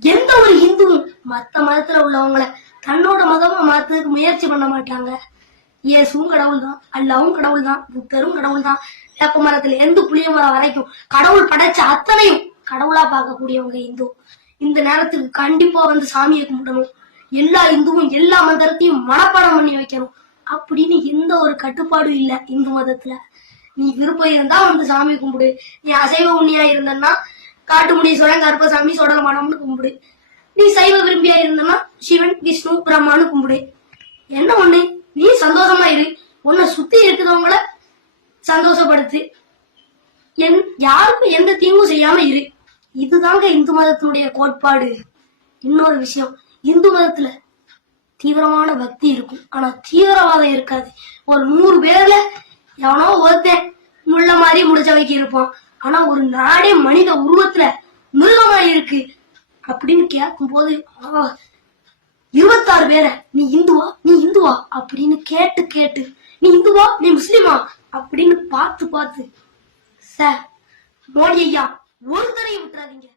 எந்த ஒரு இந்துவும் மத்த மதத்துல உள்ளவங்களை தன்னோட மதமா மாத்துறதுக்கு முயற்சி பண்ண மாட்டாங்க. இயேசுவும் கடவுள் தான், அல்லாவும் கடவுள் தான், புத்தரும் கடவுள் தான். வேப்ப மரத்துல எந்த புளிய மரம் வரைக்கும் கடவுள் படைச்ச அத்தனையும் கடவுளா பார்க்கக்கூடியவங்க இந்து. இந்த நேரத்துக்கு கண்டிப்பா வந்து சாமியை கும்பிடணும். எல்லா இந்துவும் எல்லா மந்திரத்தையும் மனப்பாடம் பண்ணி வைக்கணும் அப்படின்னு எந்த ஒரு கட்டுப்பாடும் இல்ல இந்து மதத்துல. நீ விருப்பம் இருந்தா வந்து சாமி கும்பிடு. நீ அசைவ உண்ணியா இருந்தன்னா காட்டுமுனீஸ்வரன், கருப்பசாமி, சோடலமானம்னு கும்பிடு. நீ சைவ விரும்பியா இருந்தன்னா சிவன், விஷ்ணு, பிரம்மான்னு கும்பிடு. என்ன ஒண்ணு, நீ சந்தோஷமா இரு. உன்னை சுத்தி இருக்கிறவங்கள சந்தோஷப்படுத்து. யாருக்கும் எந்த தீங்கும் செய்யாம இரு. இதுதாங்க இந்து மதத்தினுடைய கோட்பாடு. இன்னொரு விஷயம், இந்து மதத்துல தீவிரமான பக்தி இருக்கும், ஆனா தீவிரவாதம் இருக்காது. ஒரு 100 பேர்ல எவனோ ஒருத்தன் முள்ள மாதிரி முடிச்சவைக்கு இருப்பான். ஆனா ஒரு நாடே மனித உருவத்துல மிருகமா இருக்கு அப்படின்னு கேட்கும் போது 26 பேரை நீ இந்துவா நீ இந்துவா அப்படின்னு கேட்டு கேட்டு நீ இந்துவா நீ முஸ்லிமா அப்படின்னு பார்த்து பார்த்து சார் மோடி ஐயா ஒருத்தரையும் விட்டுறாதீங்க.